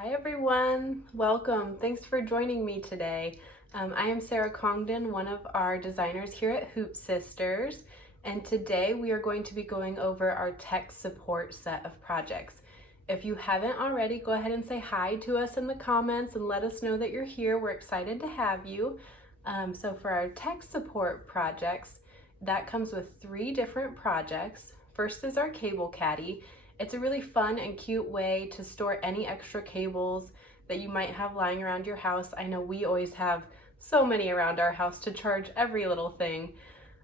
Hi everyone, welcome. Thanks for joining me today. I am Sarah Congdon, one of our designers here at HoopSisters, and today we are going to be going over our tech support set of projects. If you haven't already, go ahead and say hi to us in the comments and let us know that you're here. We're excited to have you. So for our tech support projects, that comes with 3 different projects. First is our cable caddy. It's a really fun and cute way to store any extra cables that you might have lying around your house. I know we always have so many around our house to charge every little thing.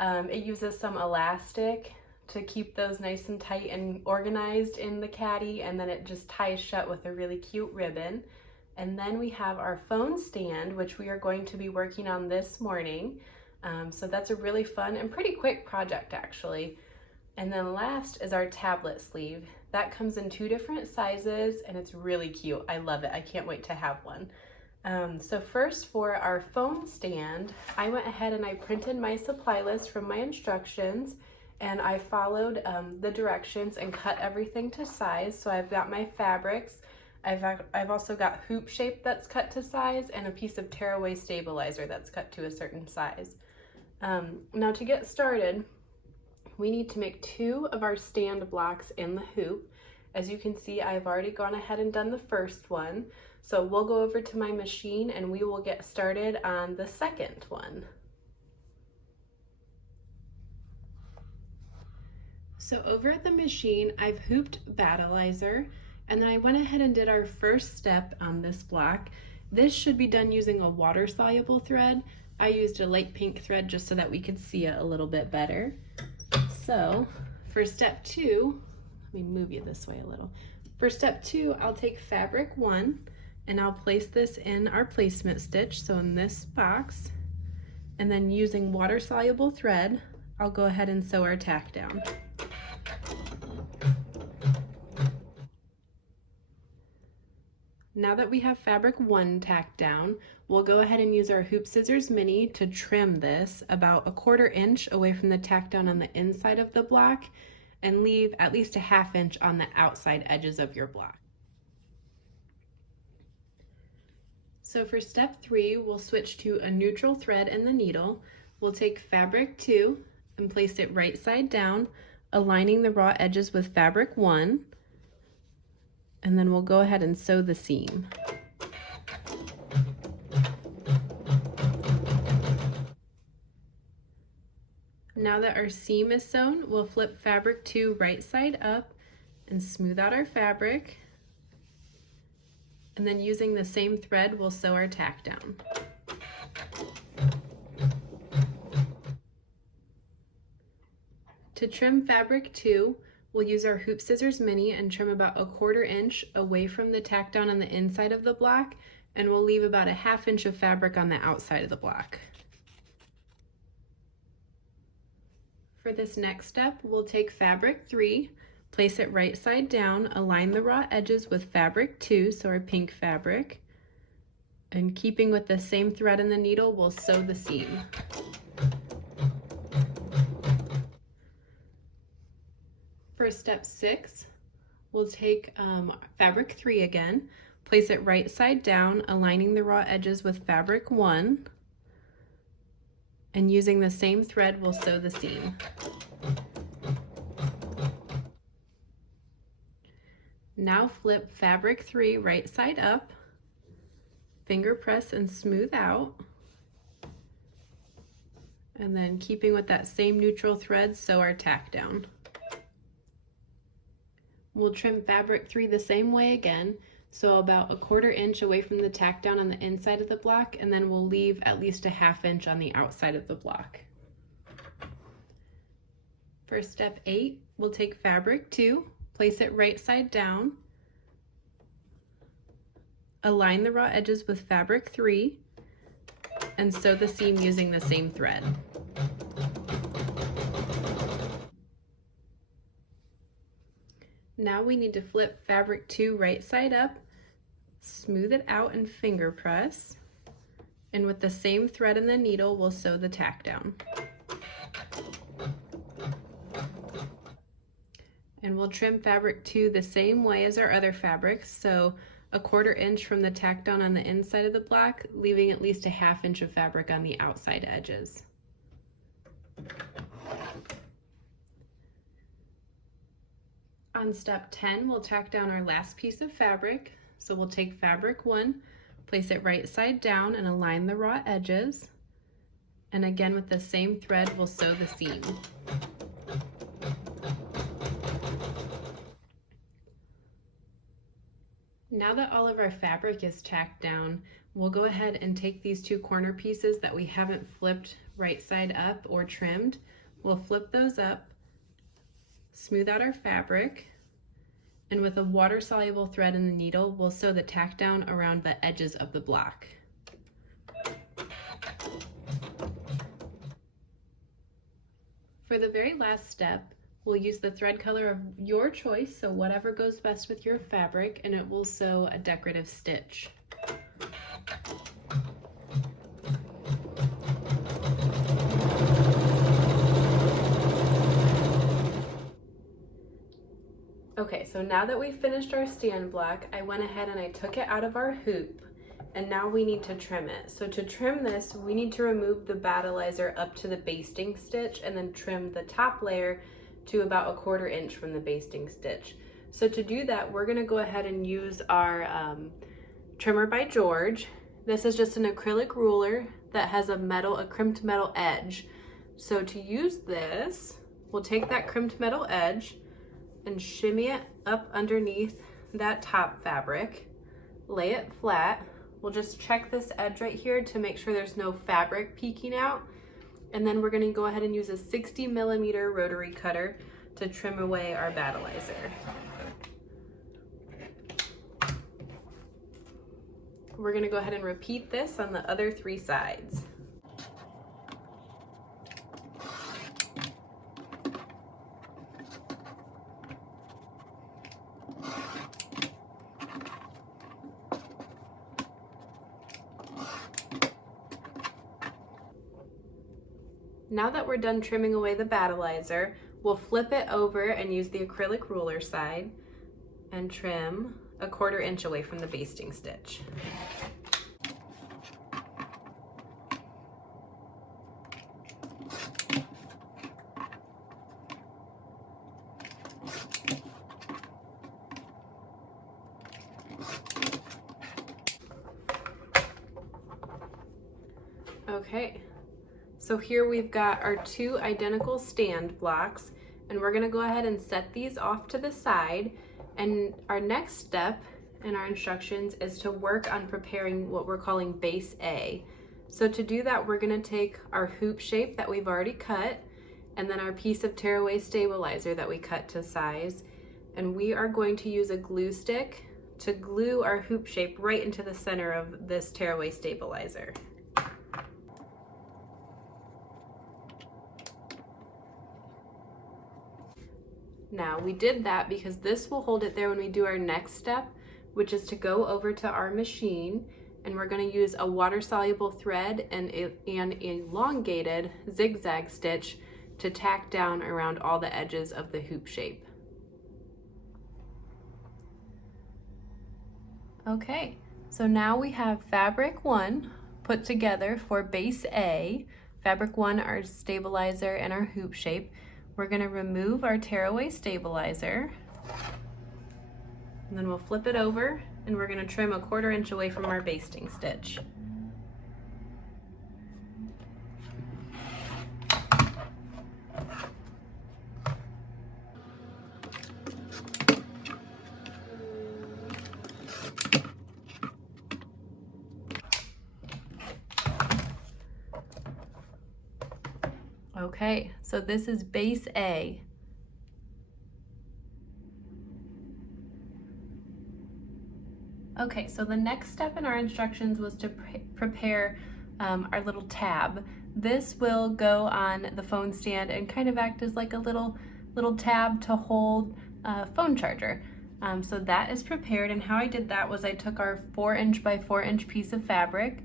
It uses some elastic to keep those nice and tight and organized in the caddy, and then it just ties shut with a really cute ribbon. And then we have our phone stand, which we are going to be working on this morning. So that's a really fun and pretty quick project actually. And then last is our tablet sleeve. That comes in 2 different sizes and it's really cute. I love it. I can't wait to have one. So first for our phone stand, I went ahead and I printed my supply list from my instructions, and I followed the directions and cut everything to size. So I've got my fabrics. I've also got hoop shape that's cut to size and a piece of tearaway stabilizer that's cut to a certain size. Now to get started, we need to make 2 of our stand blocks in the hoop. As you can see, I've already gone ahead and done the first one. So we'll go over to my machine and we will get started on the second one. So over at the machine, I've hooped battleizer, and then I went ahead and did our first step on this block. This should be done using a water-soluble thread. I used a light pink thread just so that we could see it a little bit better. So for step 2, let me move you this way a little. For step 2, I'll take fabric 1 and I'll place this in our placement stitch, so in this box, and then using water-soluble thread, I'll go ahead and sew our tack down. Now that we have fabric 1 tacked down, we'll go ahead and use our Hoop Scissors Mini to trim this about 1/4 inch away from the tack down on the inside of the block, and leave at least a 1/2 inch on the outside edges of your block. So for step 3, we'll switch to a neutral thread and the needle. We'll take fabric 2 and place it right side down, aligning the raw edges with fabric 1. And then we'll go ahead and sew the seam. Now that our seam is sewn, we'll flip fabric 2 right side up and smooth out our fabric. And then using the same thread, we'll sew our tack down. To trim fabric 2, we'll use our Hoop Scissors Mini and trim about 1/4 inch away from the tack down on the inside of the block, and we'll leave about a 1/2 inch of fabric on the outside of the block. For this next step, we'll take fabric 3, place it right side down, align the raw edges with fabric 2, so our pink fabric, and keeping with the same thread and the needle, we'll sew the seam. For step 6, we'll take fabric 3 again, place it right side down, aligning the raw edges with fabric 1, and using the same thread, we'll sew the seam. Now flip fabric 3 right side up, finger press and smooth out, and then keeping with that same neutral thread, sew our tack down. We'll trim fabric 3 the same way again, so about 1/4 inch away from the tack down on the inside of the block, and then we'll leave at least a 1/2 inch on the outside of the block. For step 8, we'll take fabric 2, place it right side down, align the raw edges with fabric 3, and sew the seam using the same thread. Now we need to flip fabric 2 right side up, smooth it out and finger press, and with the same thread and the needle, we'll sew the tack down. And we'll trim fabric 2 the same way as our other fabrics, so 1/4 inch from the tack down on the inside of the block, leaving at least a 1/2 inch of fabric on the outside edges. On step 10, we'll tack down our last piece of fabric. So we'll take fabric 1, place it right side down and align the raw edges. And again, with the same thread, we'll sew the seam. Now that all of our fabric is tacked down, we'll go ahead and take these 2 corner pieces that we haven't flipped right side up or trimmed. We'll flip those up, smooth out our fabric, and with a water-soluble thread and the needle, we'll sew the tack down around the edges of the block. For the very last step, we'll use the thread color of your choice, so whatever goes best with your fabric, and it will sew a decorative stitch. Okay, so now that we've finished our stand block, I went ahead and I took it out of our hoop, and now we need to trim it. So to trim this, we need to remove the battleizer up to the basting stitch and then trim the top layer to about 1/4 inch from the basting stitch. So to do that, we're gonna go ahead and use our trimmer by George. This is just an acrylic ruler that has a crimped metal edge. So to use this, we'll take that crimped metal edge and shimmy it up underneath that top fabric, lay it flat. We'll just check this edge right here to make sure there's no fabric peeking out. And then we're gonna go ahead and use a 60mm rotary cutter to trim away our battleizer. We're gonna go ahead and repeat this on the other 3 sides. Now that we're done trimming away the battleizer, we'll flip it over and use the acrylic ruler side and trim 1/4 inch away from the basting stitch. Okay. So here we've got our 2 identical stand blocks, and we're gonna go ahead and set these off to the side. And our next step in our instructions is to work on preparing what we're calling base A. So to do that, we're gonna take our hoop shape that we've already cut, and then our piece of tearaway stabilizer that we cut to size. And we are going to use a glue stick to glue our hoop shape right into the center of this tearaway stabilizer. Now we did that because this will hold it there when we do our next step, which is to go over to our machine, and we're going to use a water-soluble thread and an elongated zigzag stitch to tack down around all the edges of the hoop shape. Okay, so now we have fabric 1 put together for base A, fabric 1, our stabilizer, and our hoop shape. We're gonna remove our tearaway stabilizer, and then we'll flip it over, and we're gonna trim 1/4 inch away from our basting stitch. Okay, so this is base A. Okay, so the next step in our instructions was to prepare our little tab. This will go on the phone stand and kind of act as like a little tab to hold a phone charger. So that is prepared, and how I did that was I took our 4" by 4" piece of fabric,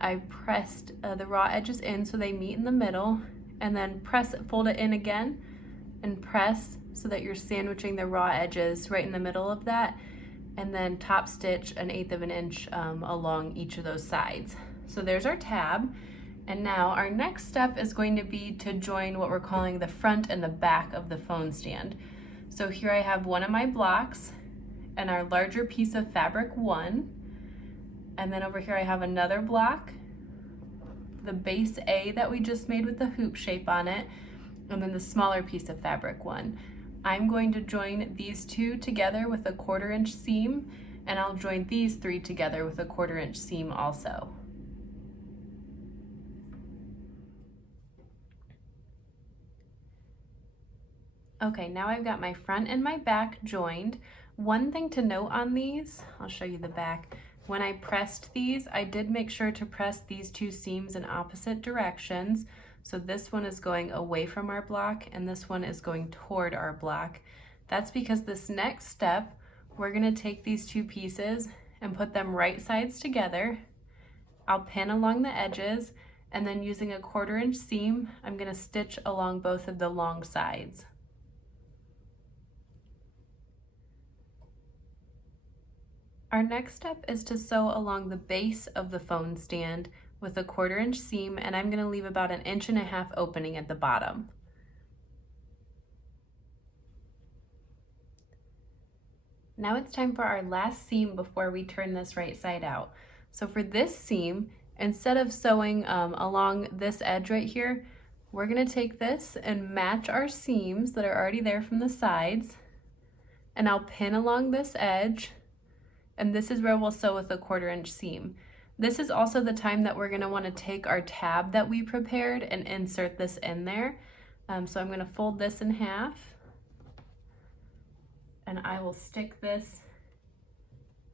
I pressed the raw edges in so they meet in the middle, and then fold it in again, and press so that you're sandwiching the raw edges right in the middle of that. and then top stitch 1/8 of an inch along each of those sides. So there's our tab. And now our next step is going to be to join what we're calling the front and the back of the phone stand. So here I have one of my blocks and our larger piece of fabric 1. And then over here I have another block, the base A that we just made with the hoop shape on it, and then the smaller piece of fabric 1. I'm going to join these 2 together with a 1/4 inch seam, and I'll join these 3 together with a 1/4 inch seam also. Okay, now I've got my front and my back joined. One thing to note on these, I'll show you the back. When I pressed these, I did make sure to press these 2 seams in opposite directions. So this one is going away from our block and this one is going toward our block. That's because this next step, we're gonna take these 2 pieces and put them right sides together. I'll pin along the edges, and then using a 1/4 inch seam, I'm gonna stitch along both of the long sides. Our next step is to sew along the base of the phone stand with a 1/4 inch seam, and I'm going to leave about 1.5 inches opening at the bottom. Now it's time for our last seam before we turn this right side out. So for this seam, instead of sewing along this edge right here, we're going to take this and match our seams that are already there from the sides, and I'll pin along this edge. And this is where we'll sew with a 1/4 inch seam. This is also the time that we're going to want to take our tab that we prepared and insert this in there. So I'm going to fold this in half, and I will stick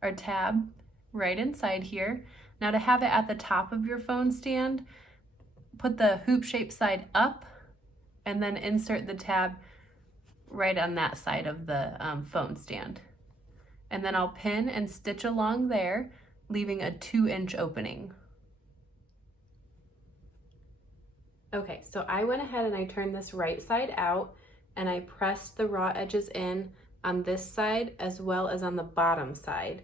our tab right inside here. Now to have it at the top of your phone stand, put the hoop shape side up and then insert the tab right on that side of the phone stand. And then I'll pin and stitch along there, leaving a 2 inch opening. Okay, so I went ahead and I turned this right side out, and I pressed the raw edges in on this side as well as on the bottom side.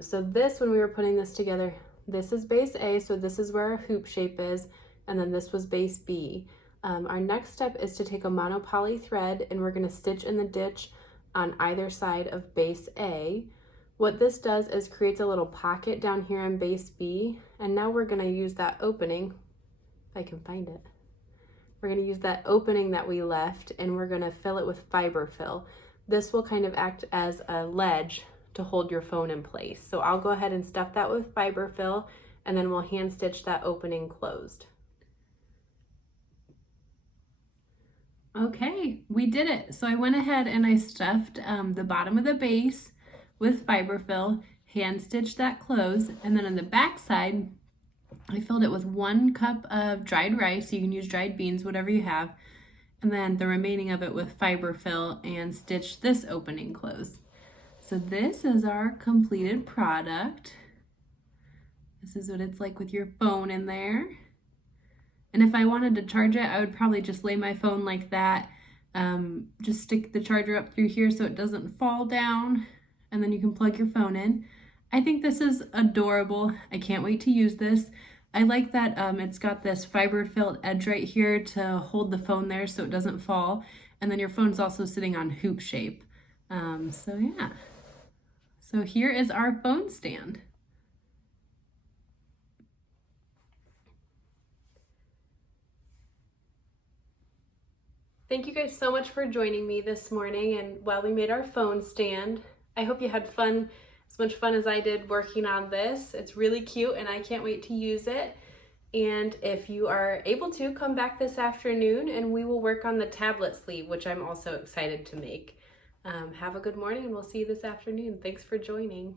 So this, when we were putting this together, this is base A, so this is where our hoop shape is, and then this was base B. Our next step is to take a monopoly thread, and we're going to stitch in the ditch on either side of base A. What this does is creates a little pocket down here in base B, and now we're going to use that opening, if I can find it. We're going to use that opening that we left, and we're going to fill it with fiber fill. This will kind of act as a ledge to hold your phone in place. So I'll go ahead and stuff that with fiber fill, and then we'll hand stitch that opening closed. Okay, we did it. So I went ahead and I stuffed the bottom of the base with fiber fill, hand stitched that closed, and then on the back side, I filled it with 1 cup of dried rice. You can use dried beans, whatever you have, and then the remaining of it with fiber fill, and stitched this opening closed. So this is our completed product. This is what it's like with your phone in there. And if I wanted to charge it, I would probably just lay my phone like that. Just stick the charger up through here so it doesn't fall down, and then you can plug your phone in. I think this is adorable. I can't wait to use this. I like that it's got this fiber filled edge right here to hold the phone there so it doesn't fall. And then your phone's also sitting on hoop shape. So yeah. So here is our phone stand. Thank you guys so much for joining me this morning and while we made our phone stand. I hope you had fun, as much fun as I did working on this. It's really cute and I can't wait to use it. And if you are able to, come back this afternoon and we will work on the tablet sleeve, which I'm also excited to make. Have a good morning and we'll see you this afternoon. Thanks for joining.